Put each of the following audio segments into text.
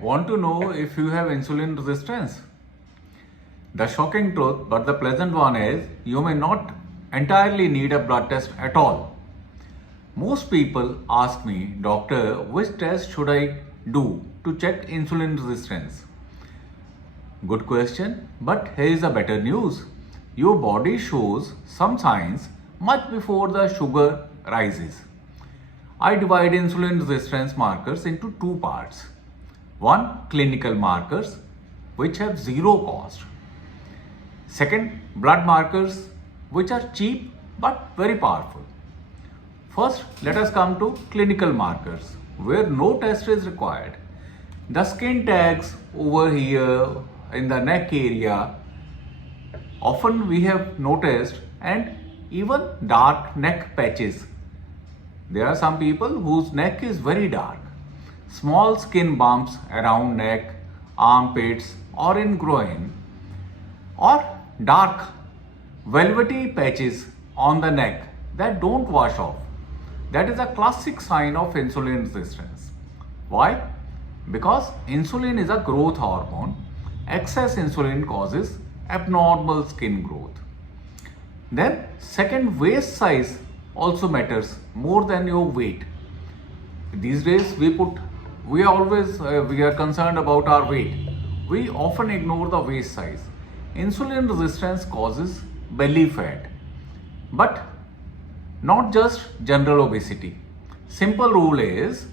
Want to know if you have insulin resistance? The shocking truth, but the pleasant one is you may not entirely need a blood test at all. Most people ask me, Doctor, which test should I do to check insulin resistance? Good question, but here is the better news. Your body shows some signs much before the sugar rises. I divide insulin resistance markers into two parts. One, clinical markers, which have zero cost. Second, blood markers, which are cheap but very powerful. First, let us come to clinical markers, where no test is required. The skin tags over here in the neck area, often we have noticed, and even dark neck patches. There are some people whose neck is very dark. Small skin bumps around neck, armpits, or in groin, or dark velvety patches on the neck that don't wash off. That is a classic sign of insulin resistance. Why? Because insulin is a growth hormone. Excess insulin causes abnormal skin growth. Then second, waist size also matters more than your weight. These days we are concerned about our weight. We often ignore the waist size. Insulin resistance causes belly fat, but not just general obesity. Simple rule is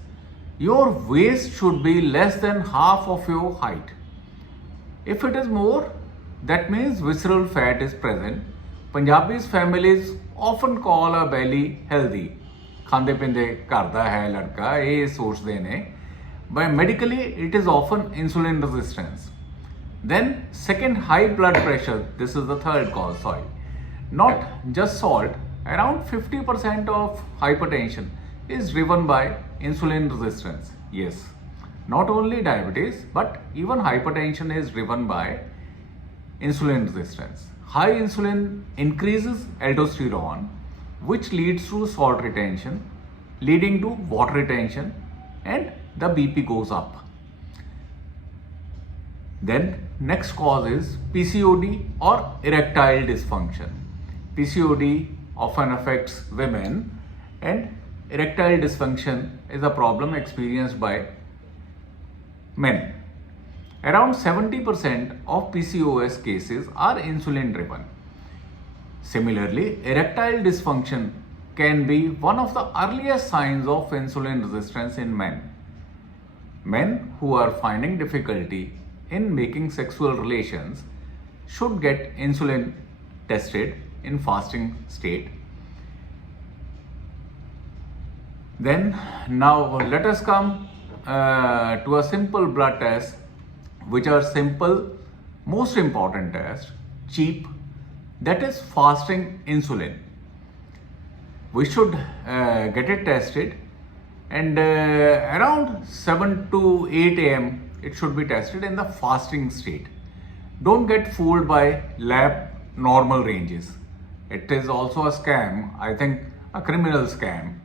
your waist should be less than half of your height. If it is more, that means visceral fat is present. Punjabi's families often call a belly healthy. ਖਾਂਦੇ ਪੀਂਦੇ ਘਰ ਦਾ ਹੈ ਲੜਕਾ ਇਹ ਸੋਚਦੇ ਨੇ. But medically it is often insulin resistance. Then second, high blood pressure. This is the third cause, not just salt. Around 50% of hypertension is driven by insulin resistance. Yes, not only diabetes, but even hypertension is driven by insulin resistance. High insulin increases aldosterone, which leads to salt retention, leading to water retention, and the BP goes up. Then next cause is PCOD or erectile dysfunction. PCOD often affects women, and erectile dysfunction is a problem experienced by men. Around 70% of PCOS cases are insulin driven. Similarly, erectile dysfunction can be one of the earliest signs of insulin resistance in men. Men who are finding difficulty in making sexual relations should get insulin tested in fasting state. Then now let us come to a simple blood test, which are simple, most important test, cheap, that is fasting insulin. We should get it tested, and around 7 to 8 am it should be tested in the fasting state. Don't get fooled by lab normal ranges. It is also a scam, I think a criminal scam,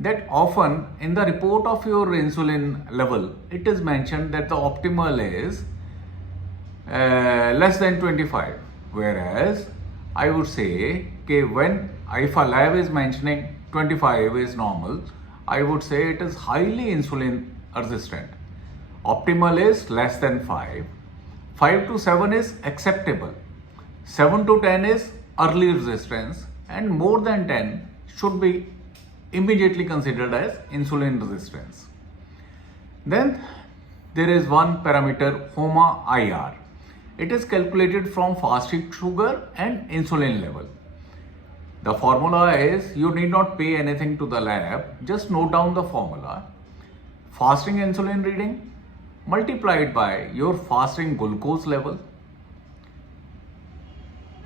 that often in the report of your insulin level it is mentioned that the optimal is less than 25, whereas I would say if a lab is mentioning 25 is normal, I would say it is highly insulin resistant. Optimal is less than 5. 5 to 7 is acceptable. 7 to 10 is early resistance, and more than 10 should be immediately considered as insulin resistance. Then there is one parameter, HOMA-IR. It is calculated from fasting sugar and insulin level. The formula is, you need not pay anything to the lab, just note down the formula. Fasting insulin reading multiplied by your fasting glucose level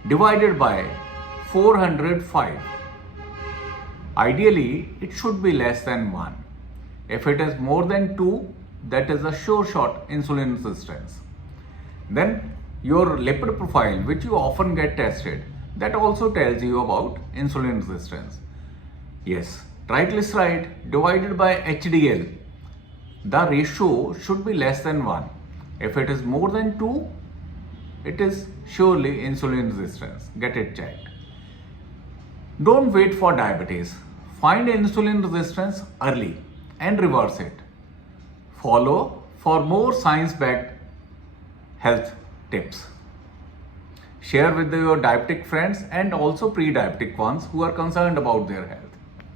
divided by 405. Ideally, it should be less than 1. If it is more than 2, that is a sure shot insulin resistance. Then your lipid profile, which you often get tested, that also tells you about insulin resistance. Yes, triglyceride divided by HDL the ratio should be less than 1. If it is more than 2, it is surely insulin resistance. Get it checked. Don't wait for diabetes. Find insulin resistance early and reverse it. Follow for more science-backed health tips. Share with your diabetic friends and also pre-diabetic ones who are concerned about their health.